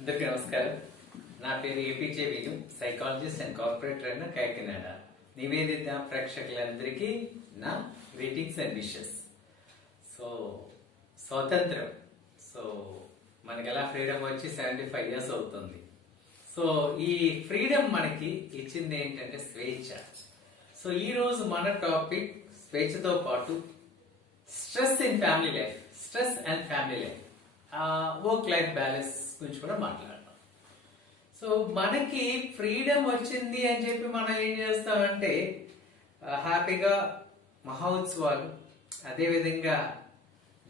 అందరికీ నమస్కారం. నా పేరు APJ Viju, psychologist and corporate trainer, Kakinada. Nivedita ప్రేక్షకులందరికీ నా గ్రీటింగ్స్ అండ్ విషెస్. సో స్వాతంత్రం, సో మనకి ఎలా ఫ్రీడమ్ వచ్చి 75 years అవుతుంది. సో ఈ ఫ్రీడమ్ మనకి ఇచ్చింది ఏంటంటే స్వేచ్ఛ. సో ఈ రోజు మన టాపిక్ స్వేచ్ఛతో పాటు stress in family life, stress and family life, work life balance గురించి కూడా మాట్లాడతాం. సో మనకి ఫ్రీడమ్ వచ్చింది అని చెప్పి మనం ఏం చేస్తామంటే హ్యాపీగా మహోత్సవాలు, అదేవిధంగా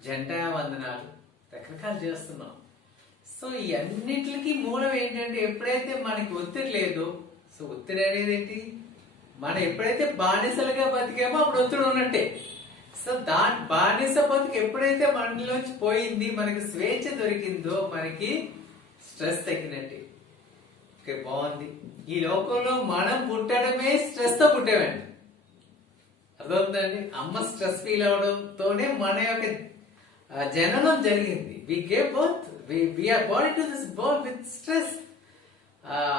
జెండా వందనాలు రకరకాలు చేస్తున్నాం. సో ఈ అన్నిటికి మూలం ఏంటంటే ఎప్పుడైతే మనకి ఒత్తిడి లేదో, సో ఒత్తిడి అనేది ఏంటి, మనం ఎప్పుడైతే బానిసలుగా బతికామో అప్పుడు ఒత్తిడి ఉన్నట్టే. సో దాని బానిస బతుకు ఎప్పుడైతే మనలోంచి పోయింది, మనకి స్వేచ్ఛ దొరికిందో మనకి స్ట్రెస్ తగ్గినట్టే. ఓకే, బాగుంది. ఈ లోకంలో మనం పుట్టడమే స్ట్రెస్ తో పుట్టామండి. అర్థమవుతుందండి? అమ్మ స్ట్రెస్ ఫీల్ అవడంతోనే మన యొక్క జననం జరిగింది. We gave birth, we are born into this world with stress.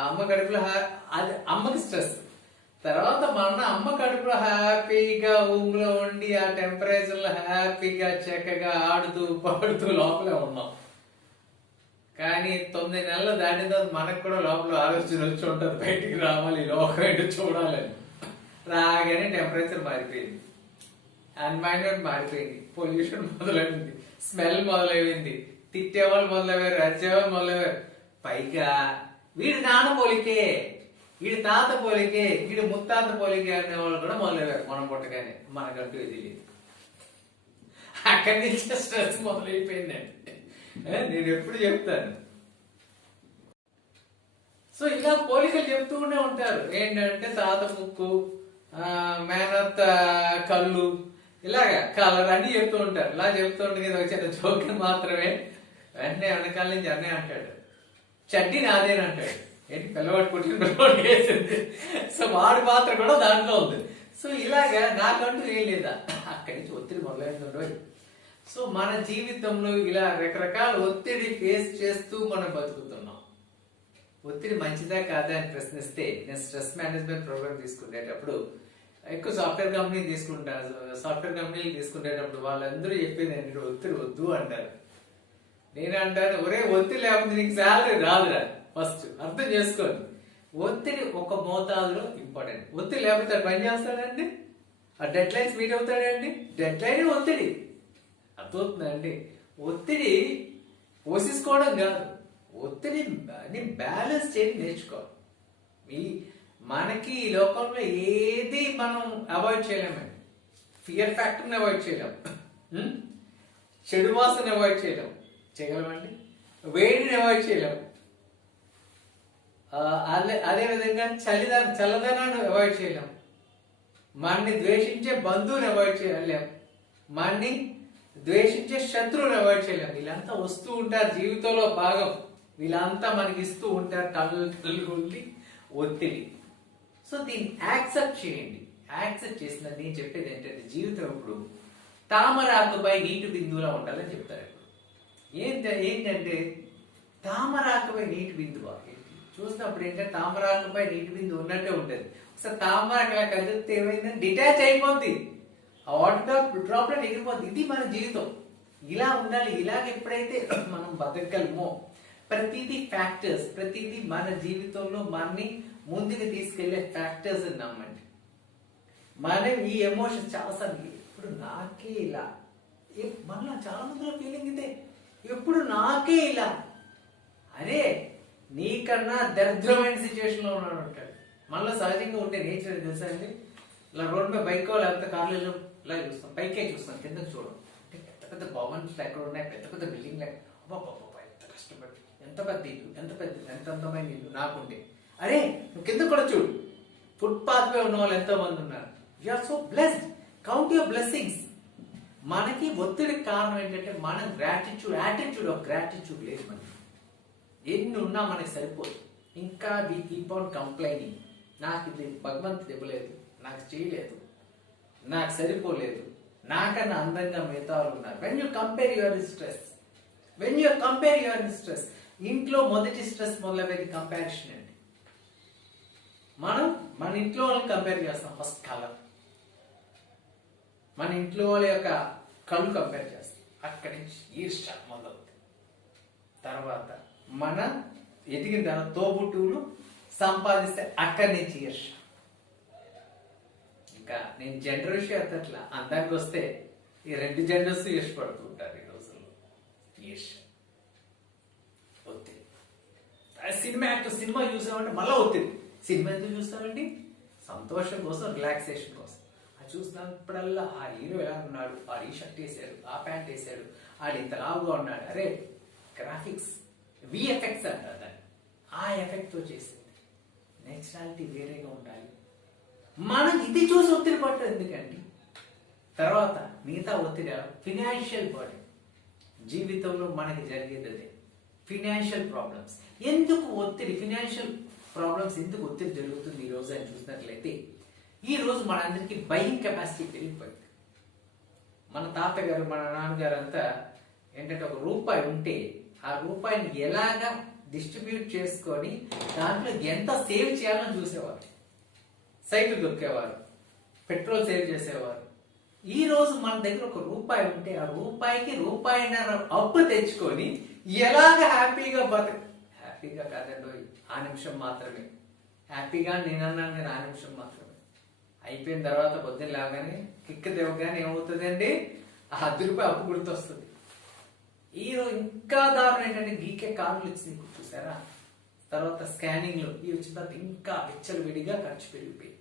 అమ్మ కడుపులో అది అమ్మకి స్ట్రెస్. తర్వాత మన అమ్మ కడుపులో హ్యాపీగా ఊంగులో ఉండి ఆ టెంపరేచర్ లో హ్యాపీగా చక్కగా ఆడుతూ పాడుతూ లోపలే ఉన్నాం. కానీ 9 నెలలు దాటిన తర్వాత మనకు కూడా లోపల ఆలోచన వచ్చి ఉంటుంది, బయటికి రావాలి, లోకం ఏంటో చూడాలని. రాగానే టెంపరేచర్ మారిపోయింది, ఎన్వైరన్మెంట్ మారిపోయింది, పొల్యూషన్ మొదలైంది, స్మెల్ మొదలైంది, తిట్టేవాళ్ళు మొదలయ్యారు, రచ్చేవాళ్ళు మొదలయ్యారు. పైగా వీడి నాన్న పోలికే, వీడి తాత పోలికే, వీడి ముత్తాత పోలికే అనే వాళ్ళు కూడా మొదలయ్యారు. మనం పుట్టగానే మనకంటూ ఇది తెలియదు. అక్కడి నుంచి స్ట్రెస్ మొదలైపోయిందండి. నేను ఎప్పుడు చెప్తాను. సో ఇలా పోలికలు చెప్తూనే ఉంటారు. ఏంటంటే తాత ముక్కు, మేనత్త కళ్ళు, ఇలాగా కలర్ అన్ని చెప్తూ ఉంటారు. ఇలా చెప్తూ ఉంటుంది కదా, వచ్చిన జోకి మాత్రమే వెంటనే వెనకాల నుంచి అన్నీ అంటాడు, చడ్డీ నాదేనంటాడు. ఏంటి పిల్లవాడు పుట్టిన పిల్లవాడు వేసింది. సో వాడి పాత్ర కూడా దాంట్లో ఉంది. సో ఇలాగా నాకంటూ ఏం లేదా, అక్కడి నుంచి ఒత్తిడి మొదలైందో. సో మన జీవితంలో ఇలా రకరకాల ఒత్తిడి ఫేస్ చేస్తూ మనం బతుకుతున్నాం. ఒత్తిడి మంచిదా కాదా అని ప్రశ్నిస్తే, నేను స్ట్రెస్ మేనేజ్మెంట్ ప్రోగ్రామ్ తీసుకునేటప్పుడు ఎక్కువ సాఫ్ట్వేర్ కంపెనీ తీసుకుంటాను. సాఫ్ట్వేర్ కంపెనీలు తీసుకునేటప్పుడు వాళ్ళందరూ చెప్పేది ఏంటంటే ఒత్తిడి వద్దు అంటారు. నేను అంటాను, ఒరే ఒత్తిడి లేకపోతే నీకు శాలరీ రాదురా. ఫస్ట్ అర్థం చేసుకోండి, ఒత్తిడి ఒక మోతాదులో ఇంపార్టెంట్. ఒత్తిడి లేకపోతే పని చేస్తాడండి, ఆ డెడ్ లైన్స్ మీట్ అవుతాడండి. డెడ్ లైన్ ఒత్తిడి. అర్థమవుతుందండి? ఒత్తిడి పోషించుకోవడం కాదు, ఒత్తిడిని బ్యాలెన్స్ చేయడం నేర్చుకోవాలి. మనకి ఈ లోకంలో ఏది మనం అవాయిడ్ చేయలేమండి. ఫియర్ ఫ్యాక్టర్ని అవాయిడ్ చేయలేం, చెడు వాసన అవాయిడ్ చేయలేం. చేయగలమండి? వేడిని అవాయిడ్ చేయలేము. అదేవిధంగా చల్లదనాన్ని అవాయిడ్ చేయలేం. మనని ద్వేషించే బంధువుని అవాయిడ్ చేయలేం. మనని ద్వేషించే శత్రువుని అవాయిడ్ చేయలేం. వీళ్ళంతా వస్తూ ఉంటారు, జీవితంలో భాగం. వీళ్ళంతా మనకి ఇస్తూ ఉంటారు కలుగుండి ఒత్తిడి. సో దీన్ని యాక్సెప్ట్ చేయండి. యాక్సెప్ట్ చేసిన నేను చెప్పేది ఏంటంటే, జీవితం ఇప్పుడు తామరాకుపై నీటి బిందువులా ఉండాలని చెప్తారు. ఏంటంటే తామరాకుపై నీటి బిందువు చూసినప్పుడు ఏంటంటే తామరాకుపై నీటి బిందువు ఉన్నట్టే ఉంటుంది. ఒకసారి తామరాకు అలా కదిలితే ఏమైందని డిటాచ్ అయిపోద్ది, ఆ వాటర్ డ్రాప్లెట్ ఎగిరిపోద్ది. ఇది మన జీవితం, ఇలా ఉండాలి. ఇలాగ ఎప్పుడైతే మనం బతకగలమో, ప్రతిదీ ఫ్యాక్టర్స్, ప్రతిదీ మన జీవితంలో మనని ముందుకు తీసుకెళ్లే ఫ్యాక్టర్స్ అని నమ్మండి. మనం ఈ ఎమోషన్ చాలాసార్లు ఇప్పుడు నాకే ఇలా, మళ్ళా చాలా మందిలో ఫీలింగ్ ఇదే, ఎప్పుడు నాకే ఇలా. అరే నీకన్నా దరిద్రమైన సిచ్యువేషన్ లో ఉన్నాడు అంటాడు. మళ్ళీ సహజంగా ఉంటే నేచర్ తెలుసా అండి. ఇలా రోడ్ మీద బైక్ లేకపోతే కార్లు ఇలా చూస్తాం, పైకే చూస్తాం, కిందకి చూడం. అంటే పెద్ద పెద్ద భవన్స్ ఎక్కడ ఉన్నాయి, పెద్ద పెద్ద బిల్డింగ్ ఎంత కష్టపడి, ఎంత పెద్ద ఇల్లు, ఎంత అందమైన ఇల్లు నాకుంటే. అరే నువ్వు కింద కూడా చూడు, ఫుట్పాత్ పై ఉన్న వాళ్ళు ఎంతో మంది ఉన్నారు. You're so blessed, count your blessings. మనకి ఒత్తిడికి కారణం ఏంటంటే మన యాటిట్యూడ్ ఆఫ్ గ్రాటిట్యూడ్ లేదు. మనకి ఎన్ని ఉన్నా మనకి సరిపోదు. ఇంకా వి కీప్ ఆన్ కంప్లైనింగ్, నాకు ఇది భగవంతుడు ఇవ్వలేదు, నాకు చేయలేదు, నాకు సరిపోలేదు, నాకన్నా అందంగా మిగతా వాళ్ళు ఉన్నారు. When you compare your stress, ఇంట్లో మొదటి స్ట్రెస్ మొదలయ్యేది కంపారిషన్ అండి. మనం మన ఇంట్లో వాళ్ళని కంపేర్ చేస్తాం. ఫస్ట్ కలర్, మన ఇంట్లో వాళ్ళ యొక్క కళ్ళు కంపేర్ చేస్తాం. అక్కడి నుంచి ఈర్ష్య మొదలవుతుంది. తర్వాత మన ఎదిగిన దాని తోబుట్టువులు సంపాదిస్తే అక్కడి నుంచి ఈర్ష్య. ఇంకా నేను జెండర్ విషయం ఎత్తట్లా, అందానికి వస్తే ఈ రెండు జెండర్స్ ఈర్ష్యపడుతూ ఉంటారు ఈ రోజుల్లో. ఈర్ష్య, ఒత్తిడి. సినిమా చూసామంటే మళ్ళీ ఒత్తిడి. సినిమా ఎందుకు చూస్తామండి? సంతోషం కోసం, రిలాక్సేషన్ కోసం. అది చూసినప్పుడల్లా ఆ హీరో ఎలా ఉన్నాడు, ఆ ఈ షర్ట్ వేసాడు, ఆ ప్యాంట్ వేసాడు, ఆడు ఇంత లావుగా ఉన్నాడు, అరే గ్రాఫిక్స్ విఎఫ్ఎక్స్ అంటారు దాన్ని. ఆ ఎఫెక్ట్తో చేసింది. నేచురాలిటీ వేరేగా ఉండాలి. మనం ఇది చూసి ఒత్తిడి పట్టదు ఎందుకండి? తర్వాత మిగతా ఒత్తిడి ఫినాన్షియల్ బర్డెన్. జీవితంలో మనకి జరిగేది అదే, ఫినాన్షియల్ ప్రాబ్లమ్స్. ఎందుకు ఒత్తిడి, ఫినాన్షియల్ ప్రాబ్లమ్స్ ఎందుకు ఒత్తిడి జరుగుతుంది ఈ రోజు అని చూసినట్లయితే, ఈ రోజు మనందరికీ బయింగ్ కెపాసిటీ పెరిగిపోయింది. మన తాతగారు, మన నాన్నగారు అంతా ఏంటంటే ఒక రూపాయి ఉంటే ఆ రూపాయిని ఎలాగా డిస్ట్రిబ్యూట్ చేసుకొని దాంట్లో ఎంత సేవ్ చేయాలని చూసేవారు. సైకిల్ దొక్కేవారు, పెట్రోల్ సేవ్ చేసేవారు. ఈ రోజు మన దగ్గర ఒక రూపాయి ఉంటే ఆ రూపాయికి రూపాయిన్నర అప్పు తెచ్చుకొని ఎలాగ హ్యాపీగా హ్యాపీగా కాదండి, ఆ నిమిషం మాత్రమే హ్యాపీగా. నేనన్నాను నేను ఆ నిమిషం మాత్రమే. అయిపోయిన తర్వాత పొద్దున్న లేవగానే కిక్కు దేవగానే ఏమవుతుందండి, ఆ 10 రూపాయలు అప్పు గుర్తొస్తుంది. ఈరోజు ఇంకా దారుణం ఏంటంటే గీకే కార్డులు ఇచ్చింది చూసారా, తర్వాత స్కానింగ్లు ఇవి వచ్చిన తర్వాత ఇంకా విచ్చలు విడిగా ఖర్చు పెరిగిపోయి.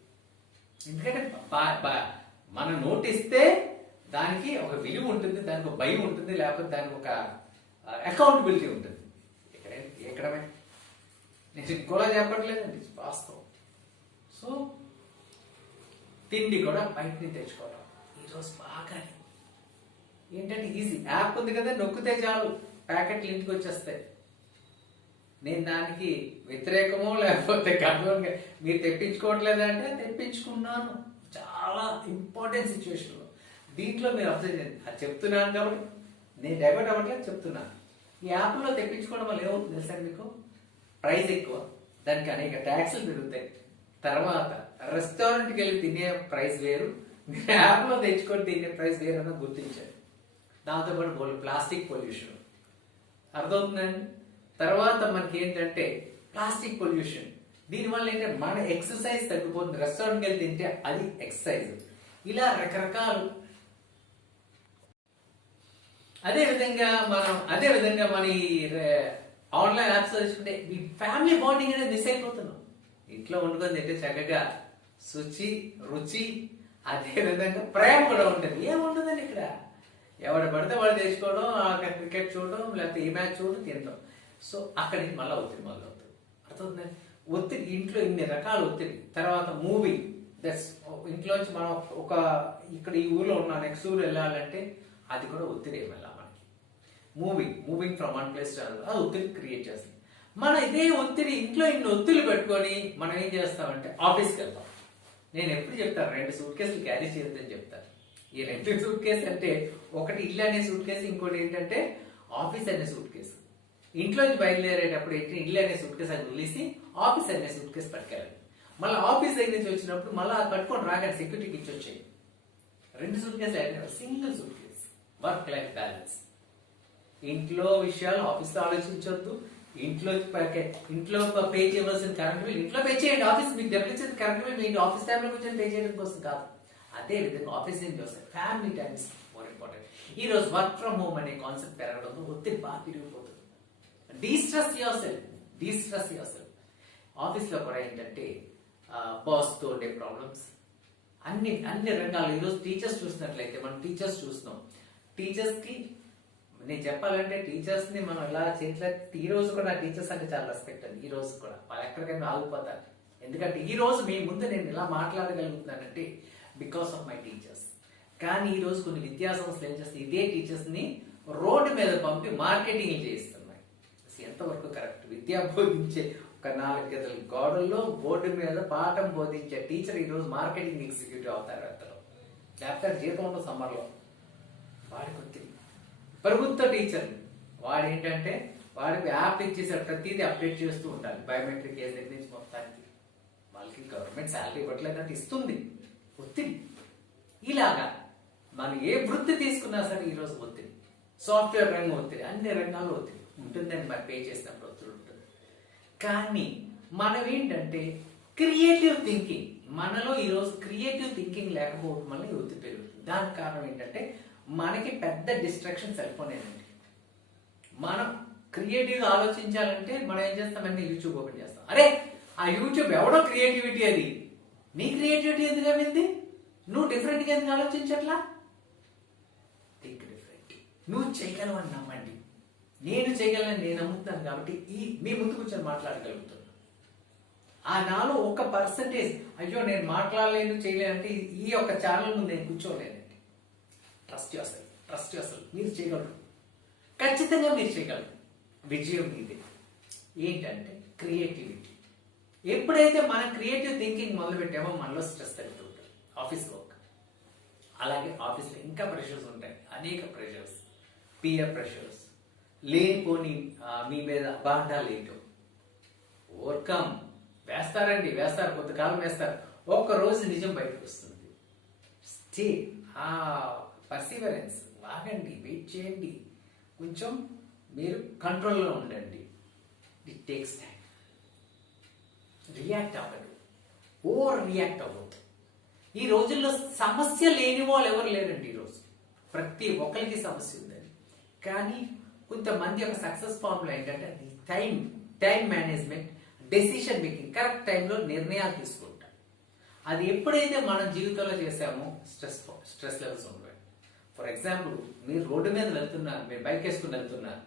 ఎందుకంటే మనం నోటిస్తే దానికి ఒక విలువ ఉంటుంది, దానికి ఒక భయం ఉంటుంది, లేకపోతే దానికి ఒక అకౌంటబిలిటీ ఉంటుంది. ఎక్కడమే నేను ఇంకోలా చెప్పట్లేదండి, వాస్తవం. సో తిండి కూడా బయటని తెచ్చుకోవడం ఈరోజు బాగా ఏంటంటే ఈజీ. యాప్ ఉంది కదా, నొక్కితే చాలు ప్యాకెట్లు ఇంటికి వచ్చేస్తాయి. నేను దానికి వ్యతిరేకమో లేకపోతే కంట్రోల్గా మీరు తెప్పించుకోవట్లేదంటే తెప్పించుకున్నాను. చాలా ఇంపార్టెంట్ సిచ్యువేషన్లో దీంట్లో మీరు అబ్జర్వ్ చేయండి. అది చెప్తున్నాను కాబట్టి నేను డైవర్ట్ అవ్వట్లేదు, చెప్తున్నాను. ఈ యాప్లో తెప్పించుకోవడం వల్ల ఏమవుతుంది తెలుసా మీకు? ప్రైస్ ఎక్కువ, దానికి అనేక ట్యాక్సులు పెరుగుతాయి. తర్వాత రెస్టారెంట్కి వెళ్ళి తినే ప్రైస్ వేరు, మీరు యాప్లో తెచ్చుకొని తినే ప్రైస్ వేరు అన్న గుర్తించారు. దాంతోపాటు ప్లాస్టిక్ పొల్యూషన్ అర్థమవుతుందండి. తర్వాత మనకి ఏంటంటే ప్లాస్టిక్ పొల్యూషన్, దీనివల్ల ఏంటంటే మన ఎక్సర్సైజ్ తగ్గిపోతుంది. రెస్టారెంట్కి వెళ్ళి తింటే అది ఎక్సర్సైజ్. ఇలా రకరకాలు. అదేవిధంగా మన ఆన్లైన్ యాప్స్ తెచ్చుకుంటే ఈ ఫ్యామిలీ బాండింగ్ అనేది మిస్ అయిపోతున్నాం. ఇంట్లో వండుకొని తింటే చక్కగా శుచి, రుచి, అదేవిధంగా ప్రేమ కూడా ఉంటుంది. ఏముంటుందండి ఇక్కడ? ఎవడు పడితే వాడు తెచ్చుకోవడం, క్రికెట్ చూడడం, లేకపోతే ఈ మ్యాచ్ చూడడం, తినడం. సో అక్కడి నుంచి మళ్ళీ ఒత్తిడి మొదలవుతుంది. అర్థమవుతుంది? ఒత్తిడి ఇంట్లో ఇన్ని రకాల ఒత్తిడి. తర్వాత మూవీ, దట్స్ ఇంట్లోంచి మనం ఒక ఇక్కడ ఈ ఊర్లో ఉన్న నెక్స్ట్ ఊరు వెళ్ళాలంటే అది కూడా ఒత్తిడి ఏమల్లా మనకి. Moving from one place to another, అది ఒత్తిడి క్రియేట్ చేస్తుంది. మన ఇదే ఒత్తిడి ఇంట్లో ఇన్ని ఒత్తిడి పెట్టుకొని మనం ఏం చేస్తామంటే ఆఫీస్కి వెళ్తాం. నేను ఎప్పుడు చెప్తాను 2 సూట్ కేసులు క్యారీ చేయొద్దని చెప్తాను. ఈ 2 సూట్ కేసు అంటే ఒకటి ఇల్లు అనే సూట్ కేసు, ఇంకోటి ఏంటంటే ఆఫీస్ అనే సూట్ కేసు. ఇంట్లోంచి బయలుదేరేటప్పుడు ఏంటి, ఇల్లు అనే సూట్ కేసు అది వదిలేసి ఆఫీస్ అనే సూట్ కేసు పట్టుకెళ్ళాలి. మళ్ళీ ఆఫీస్ దగ్గర నుంచి వచ్చినప్పుడు మళ్ళీ అది పట్టుకొని రాగానే సెక్యూరిటీకి ఇచ్చి వచ్చాయి. 2 సూట్ కేసులు అయినా single suit case. Work life balance. ఇంట్లో విషయాలు ఆఫీస్లో ఆలోచించవద్దు. ఇంట్లో పే చేయవలసిన కరెంట్ బిల్ ఇంట్లో పే చేయండి. ఆఫీస్ మీకు డబ్బులు కరెంట్ బిల్ మీ ఆఫీస్ టైంలో కూర్చొని పే చేయడం కోసం కాదు. అదే విధంగా ఆఫీస్ నుంచి వస్తాయి. Family time is more important. ఈ రోజు వర్క్ ఫ్రమ్ హోమ్ అనే కాన్సెప్ట్ పెరగడంతో ఒత్తిడి బాగా పెరిగిపోతుంది. De-stress your self. ఆఫీస్లో కూడా ఏంటంటే బాస్తో ఉండే ప్రాబ్లమ్స్, అన్ని రంగాలు. ఈరోజు టీచర్స్ చూసినట్లయితే మనం టీచర్స్ చూస్తున్నాం. టీచర్స్కి నేను చెప్పాలంటే టీచర్స్ ని మనం ఎలా చేతిలో ఈ రోజు కూడా టీచర్స్ అంటే చాలా రెస్పెక్ట్ అండి. ఈ రోజు కూడా వాళ్ళు ఎక్కడికైనా ఆగిపోతారు. ఎందుకంటే ఈ రోజు మీ ముందు నేను ఇలా మాట్లాడగలుగుతున్నానంటే బికాస్ ఆఫ్ మై టీచర్స్. కానీ ఈ రోజు కొన్ని విద్యా సంస్థలు ఏం చేస్తాయి, ఇదే టీచర్స్ ని రోడ్డు మీద పంపి మార్కెటింగ్ చేయిస్తున్నాయి. ఎంతవరకు కరెక్ట్? విద్యా బోధించే ఒక 4 గదుల గోడల్లో బోర్డు మీద పాఠం బోధించే టీచర్ ఈ రోజు మార్కెటింగ్ ఎగ్జిక్యూటివ్ అవుతారు. అతను లేకపోతే జీతం ఉన్న సమ్మర్లో వాడికి ఒత్తిడి. ప్రభుత్వ టీచర్ వాడు ఏంటంటే వాడికి యాప్ ఇచ్చేసారు, ప్రతిదీ అప్డేట్ చేస్తూ ఉండాలి. బయోమెట్రిక్ ఏ దగ్గర నుంచి మొత్తానికి వాళ్ళకి గవర్నమెంట్ శాలరీ ఇవ్వట్లేదంటే ఇస్తుంది, ఒత్తిడి. ఇలాగా మనం ఏ వృత్తి తీసుకున్నా సరే ఈరోజు ఒత్తిడి, సాఫ్ట్వేర్ రంగం ఒత్తిడి, అన్ని రంగాల్లో ఒత్తిడి ఉంటుందని మరి పే చేసినప్పుడు ఒత్తిడి ఉంటుంది. కానీ మనం ఏంటంటే క్రియేటివ్ థింకింగ్, మనలో ఈరోజు క్రియేటివ్ థింకింగ్ లేకపోవడం వల్ల ఈ ఒత్తిడి పెరుగుతుంది. దానికి కారణం ఏంటంటే మనకి పెద్ద డిస్ట్రాక్షన్ సెల్ ఫోన్ ఏనండి. మనం క్రియేటివ్గా ఆలోచించాలంటే మనం ఏం చేస్తామంటే యూట్యూబ్ ఓపెన్ చేస్తాం. అరే ఆ యూట్యూబ్ ఎవడో క్రియేటివిటీ, అది నీ క్రియేటివిటీ ఎందుకు అయింది? నువ్వు డిఫరెంట్గా ఎందుకు ఆలోచించట్లా? Think different. నువ్వు చేయగలవని నమ్మండి. నేను చేయగలను, నేను నమ్ముతున్నాను కాబట్టి మీ ముందు కూర్చొని మాట్లాడగలుగుతున్నాను. ఆ నాలో 1% అయ్యో నేను మాట్లాడలేను చేయలేనంటే ఈ యొక్క ఛానల్ ముందు నేను కూర్చోలేనండి. Trust yourself. మీరు చేయగలరు, ఖచ్చితంగా మీరు చేయగలరు. విజయం మీదే. ఏంటంటే క్రియేటివిటీ. ఎప్పుడైతే మనం క్రియేటివ్ థింకింగ్ మొదలు పెట్టామో మనలో స్ట్రెస్ తగ్గుతుంటుంది. ఆఫీస్ వర్క్, అలాగే ఆఫీస్లో ఇంకా ప్రెషర్స్ ఉంటాయి, అనేక ప్రెషర్స్, పియర్ ప్రెషర్స్, లేనిపోని మీ మీద బాండాలు వేయటం. ఓవర్కమ్ వేస్తారు, కొంతకాలం వేస్తారు, ఒక్క రోజు నిజం బయటకు వస్తుంది. స్టే, పర్సివరెన్స్, వాగండి, వెయిట్ చేయండి, కొంచెం మీరు కంట్రోల్లో ఉండండి. It takes time. రియాక్ట్ అవ్వదు, ఓవర్ రియాక్ట్ అవ్వద్దు. ఈ రోజుల్లో సమస్య లేని వాళ్ళు ఎవరు లేరండి. ఈరోజు ప్రతి ఒక్కరికి సమస్య ఉందండి. కానీ కొంతమంది యొక్క సక్సెస్ ఫార్ములా ఏంటంటే అది time management, decision making, correct టైంలో నిర్ణయాలు తీసుకుంటాం. అది ఎప్పుడైతే మనం జీవితంలో చేసామో స్ట్రెస్ లెవెల్స్ ఉంటాయి. ఫర్ ఎగ్జాంపుల్, మీరు రోడ్డు మీద వెళ్తున్నారు, మీరు బైక్ వేసుకుని వెళ్తున్నారు,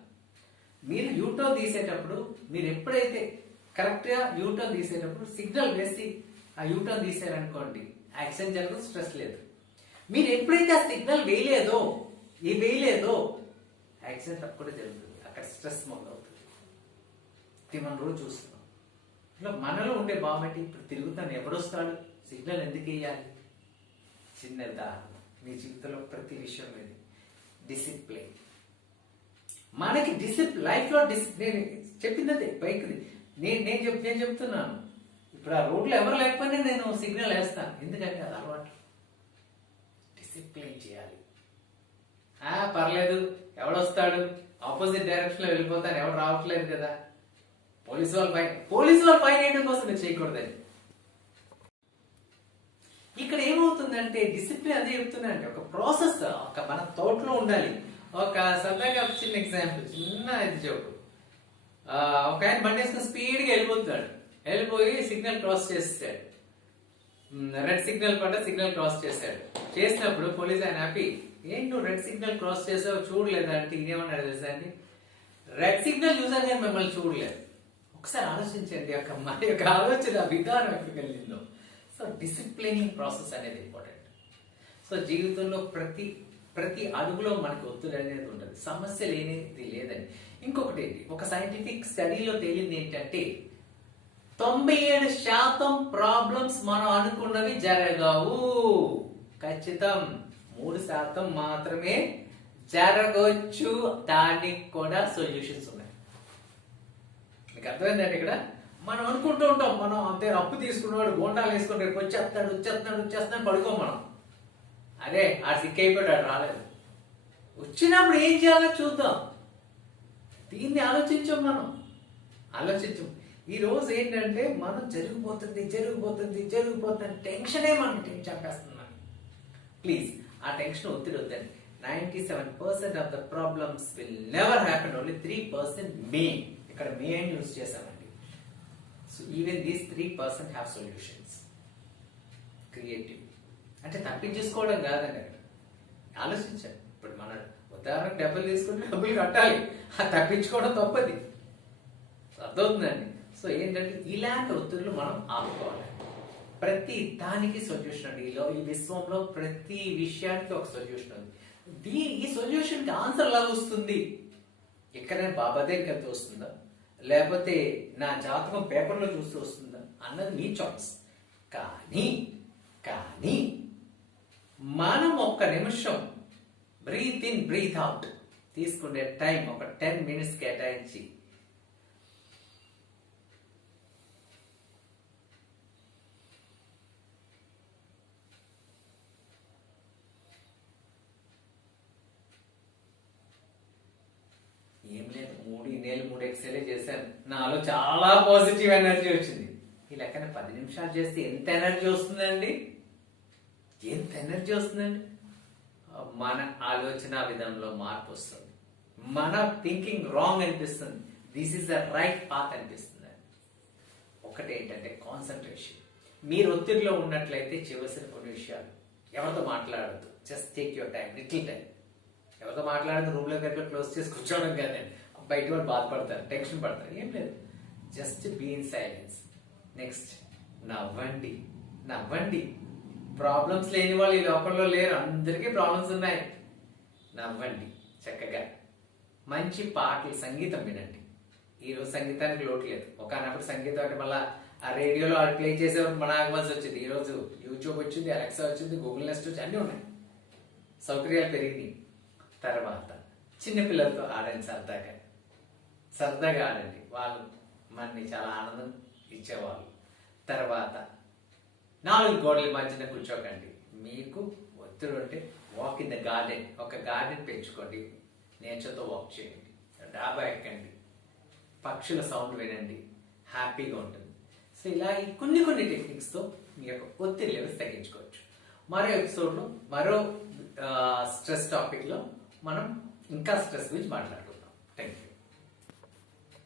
మీరు యూటర్న్ తీసేటప్పుడు మీరు ఎప్పుడైతే కరెక్ట్గా యూటర్న్ తీసేటప్పుడు సిగ్నల్ వేసి ఆ యూటర్న్ తీసారనుకోండి, యాక్సిడెంట్ జరగదు, స్ట్రెస్ లేదు. మీరు ఎప్పుడైతే ఆ సిగ్నల్ వేయలేదో యాక్సిడెంట్ తప్పకుండా జరుగుతుంది. అక్కడ స్ట్రెస్ మొదలవుతుంది. ఇది మనం రోజు చూస్తున్నాం. ఇలా మనలో ఉండే బాబట్టి ఇప్పుడు తిరుగుతాను, ఎవడొస్తాడు, సిగ్నల్ ఎందుకు వేయాలి? చిన్న ఉదాహరణ మీ జీవితంలో ప్రతి విషయం మీద డిసిప్లిన్. మనకి లైఫ్లో నేను చెప్పింది బైక్ది, నేను చెప్తున్నాను. ఇప్పుడు ఆ రోడ్లో ఎవరు లేకపోయినా నేను సిగ్నల్ వేస్తాను, ఎందుకంటే అది అలవాటు. డిసిప్లిన్ చేయాలి. పర్లేదు, ఎవడొస్తాడు, ఆపోజిట్ డైరెక్షన్ లో వెళ్ళిపోతాను, ఎవడు రావట్లేదు కదా, పోలీసు వాళ్ళు ఫైన్ వేయడం కోసం నేను చేయకూడదని. ఇక్కడ ఏమవుతుందంటే డిసిప్లిన్ అదే చెప్తుందంటే ఒక ప్రాసెస్, ఒక మన తోటలో ఉండాలి. ఒక సరదాగా చిన్న ఎగ్జాంపుల్, చిన్న ఇది జోకు. ఒక ఆయన బండి వేసుకుని స్పీడ్గా వెళ్ళిపోయి సిగ్నల్ క్రాస్ చేస్తాడు. రెడ్ సిగ్నల్ పడ్డ సిగ్నల్ క్రాస్ చేశాడు. చేసినప్పుడు పోలీస్ ఆయన హ్యాపీ, ఏంటి నువ్వు రెడ్ సిగ్నల్ క్రాస్ చేసావు చూడలేదా అంటే ఇదేమన్నాడు తెలుసా అండి, రెడ్ సిగ్నల్ చూసాను కానీ మిమ్మల్ని చూడలేదు. ఒకసారి ఆలోచించండి, మన యొక్క ఆలోచన విధానం ఎక్కడికి వెళ్ళిందో. సో డిసిప్లినింగ్ ప్రాసెస్ అనేది ఇంపార్టెంట్. సో జీవితంలో ప్రతి అడుగులో మనకు ఒత్తిడి అనేది ఉండదు, సమస్య లేనిది లేదండి. ఇంకొకటి ఏంటి, ఒక సైంటిఫిక్ స్టడీలో తేలింది ఏంటంటే 97% ప్రాబ్లమ్స్ మనం అనుకున్నవి జరగవు. ఖచ్చితం 3% మాత్రమే జరగవచ్చు, దానికి కూడా సొల్యూషన్స్ ఉన్నాయి. మీకు అర్థమైందండి? ఇక్కడ మనం అనుకుంటూ ఉంటాం, మనం అంతే అప్పు తీసుకున్నవాడు బోండాలు వేసుకుని రేపు వచ్చేస్తాడు పడుకోం మనం. అదే ఆ సిక్ అయిపోయాడు, రాలేదు. వచ్చినప్పుడు ఏం చేయాలో చూద్దాం. దీన్ని ఆలోచించం. ఈ రోజు ఏంటంటే మనం జరిగిపోతుంది టెన్షనే మనం చంపేస్తున్నాం. ప్లీజ్ ఆ టెన్షన్ ఒత్తిడి వద్దండి. 97% of the problems will never happen, only 3% మే. ఇక్కడ మే అని యూజ్ చేశామండి. So even these 3% have solutions. Creative అంటే తప్పించేసుకోవడం కాదండి, అక్కడ ఆలోచించాలి. ఇప్పుడు మన ఉదాహరణకు డబ్బులు తీసుకుంటే డబ్బులు కట్టాలి, తప్పించుకోవడం తప్పది. అర్థమవుతుందండి? సో ఏంటంటే ఇలాంటి ఒత్తిడులు మనం ఆపుకోవాలి. ప్రతి దానికి సొల్యూషన్ అండి. ఈ విశ్వంలో ప్రతి విషయానికి ఒక సొల్యూషన్ ఉంది. ఈ సొల్యూషన్ కి ఆన్సర్ ఎలా వస్తుంది? ఎక్కడైనా బాబా దగ్గరికి వస్తుందా, లేకపోతే నా జాతకం పేపర్లో చూస్తూ వస్తుందా అన్నది మీ చాయిస్. కానీ మనం ఒక్క నిమిషం బ్రీత్ ఇన్ బ్రీత్ అవుట్ తీసుకునే టైం ఒక 10 minutes కేటాయించి ఇన్నేళ్ళు 3 ఎక్సెలే చేశాను, నాలో చాలా పాజిటివ్ ఎనర్జీ వచ్చింది. ఈ లెక్కన 10 నిమిషాలు చేస్తే ఎంత ఎనర్జీ వస్తుందండి? ఎంత ఎనర్జీ వస్తుందండి? మన ఆలోచన విధానంలో మార్పు వస్తుంది, మన థింకింగ్ రాంగ్ అనిపిస్తుంది, this is the right path అనిపిస్తుంది. ఒకటి ఏంటంటే కాన్సన్ట్రేషన్. మీరు ఒత్తిడిలో ఉన్నట్లయితే చేయవలసిన కొన్ని విషయాలు, ఎవరితో మాట్లాడద్దు, just take your time, little time. ఎవరితో మాట్లాడదు, రూమ్ లో దగ్గర క్లోజ్ చేసి కూర్చోవడం కాదండి, బయట వాళ్ళు బాధపడతారు, టెన్షన్ పడతారు, ఏం లేదు, just be in silence. Next నవ్వండి, నవ్వండి. ప్రాబ్లమ్స్ లేని వాళ్ళు ఈ లోకంలో లేరు, అందరికీ ప్రాబ్లమ్స్ ఉన్నాయి. నవ్వండి చక్కగా. మంచి పాటలు, సంగీతం వినండి. ఈరోజు సంగీతానికి లోటు లేదు. ఒకనప్పుడు సంగీతం అంటే మళ్ళీ ఆ రేడియోలో వాళ్ళు ప్లే చేసేవారు మన ఆగవలసి వచ్చింది. ఈరోజు యూట్యూబ్ వచ్చింది, అలెక్సా వచ్చింది, గూగుల్ నెస్ట్ వచ్చింది, అన్నీ ఉన్నాయి, సౌకర్యాలు పెరిగినాయి. తర్వాత చిన్నపిల్లలతో ఆడండి, సరదాగా సరదాగా ఆడండి, వాళ్ళు మనని చాలా ఆనందం ఇచ్చేవాళ్ళు. తర్వాత 4 గోడల మధ్యన కూర్చోకండి. మీకు ఒత్తిడి ఉంటే వాక్ ఇన్ ద గార్డెన్, ఒక గార్డెన్ పెంచుకోండి, నేచర్తో వాక్ చేయండి, డాబా ఎక్కండి, పక్షుల సౌండ్ వినండి, హ్యాపీగా ఉంటుంది. సో ఇలా ఈ కొన్ని టెక్నిక్స్తో మీ యొక్క ఒత్తిడి లెవెల్స్ తగ్గించుకోవచ్చు. మరో ఎపిసోడ్లో మరో స్ట్రెస్ టాపిక్లో మనం ఇంకా స్ట్రెస్ గురించి మాట్లాడుకుందాం.